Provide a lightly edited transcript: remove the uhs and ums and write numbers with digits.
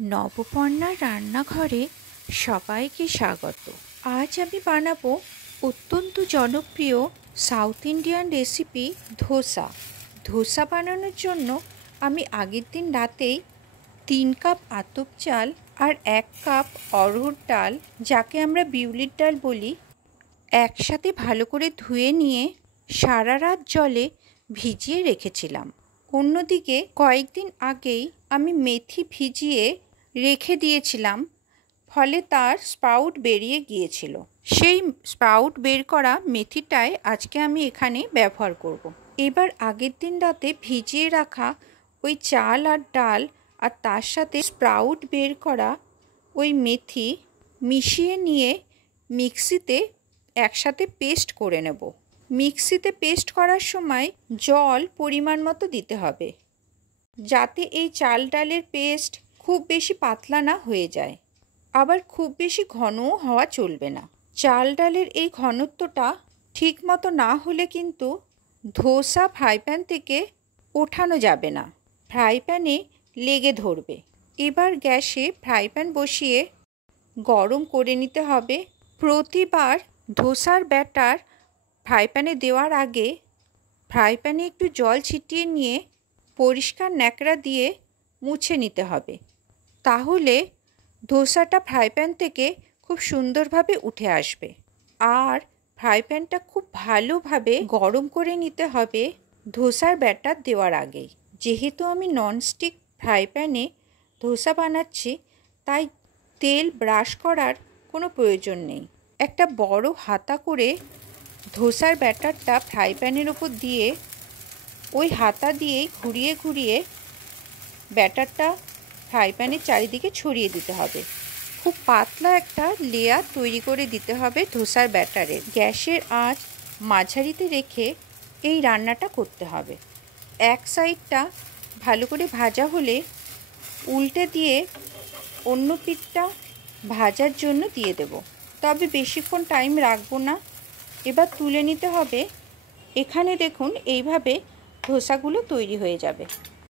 নবপর্ণার রান্নাঘরে সবাইকে স্বাগত। আজ আমি বানাবো অত্যন্ত জনপ্রিয় south Indian recipe dosa. Dosa বানানোর জন্য আমি আগের দিন রাতেই 3 কাপ আতপ চাল আর 1 কাপ অড়হর ডাল, যাকে আমরা বিউলির ডাল বলি, একসাথে ভালো করে ধুয়ে নিয়ে সারা রাত জলে ভিজিয়ে রেখেছিলাম। অন্যদিকে কয়েকদিন আগেই আমি মেথি ভিজিয়ে রেখে দিয়েছিলাম, ফলে তার স্প্রাউট বেরিয়ে গিয়েছিল। সেই স্প্রাউট বের করা মেথিটাই আজকে আমি এখানে ব্যবহার করব। এবার আগের দিন রাতে ভিজিয়ে রাখা ওই চাল আর ডাল আর তার সাথে স্প্রাউট বের করা ওই মেথি মিশিয়ে নিয়ে মিক্সিতে একসাথে পেস্ট করে নেব। মিক্সিতে পেস্ট করার সময় জল পরিমাণ মতো দিতে হবে, যাতে এই চাল ডালের পেস্ট খুব বেশি পাতলা না হয়ে যায়, আবার খুব বেশি ঘনও হওয়া চলবে না। চাল ডালের এই ঘনত্বটা ঠিক মতো না হলে কিন্তু ধোসা ফ্রাই প্যান থেকে ওঠানো যাবে না, ফ্রাই প্যানে লেগে ধরবে। এবার গ্যাসে ফ্রাই প্যান বসিয়ে গরম করে নিতে হবে। প্রতিবার ধোসার ব্যাটার ফ্রাই প্যানে দেওয়ার আগে ফ্রাই প্যানে একটু জল ছিটিয়ে নিয়ে পরিষ্কার ন্যাকড়া দিয়ে মুছে নিতে হবে, তাহলে ধোসাটা ফ্রাই প্যান থেকে খুব সুন্দরভাবে উঠে আসবে। আর ফ্রাই প্যানটা খুব ভালোভাবে গরম করে নিতে হবে ধোসার ব্যাটার দেওয়ার আগেই। যেহেতু আমি ননস্টিক ফ্রাই প্যানে ধোসা বানাচ্ছি, তাই তেল ব্রাশ করার কোনো প্রয়োজন নেই। একটা বড় হাতা করে ধোসার ব্যাটারটা ফ্রাই প্যানের ওপর দিয়ে ওই হাতা দিয়েই ঘুরিয়ে ঘুরিয়ে ব্যাটারটা ফ্রাই প্যানের চারিদিকে ছড়িয়ে দিতে হবে। খুব পাতলা একটা লেয়ার তৈরি করে দিতে হবে ধোসার ব্যাটারের। গ্যাসের আঁচ মাঝারিতে রেখে এই রান্নাটা করতে হবে। এক সাইডটা ভালো করে ভাজা হলে উল্টে দিয়ে অন্য পিঠটা ভাজার জন্য দিয়ে দেব, তবে বেশিক্ষণ টাইম রাখবো না। এবার তুলে নিতে হবে। এখানে দেখুন এইভাবে ধোসাগুলো তৈরি হয়ে যাবে।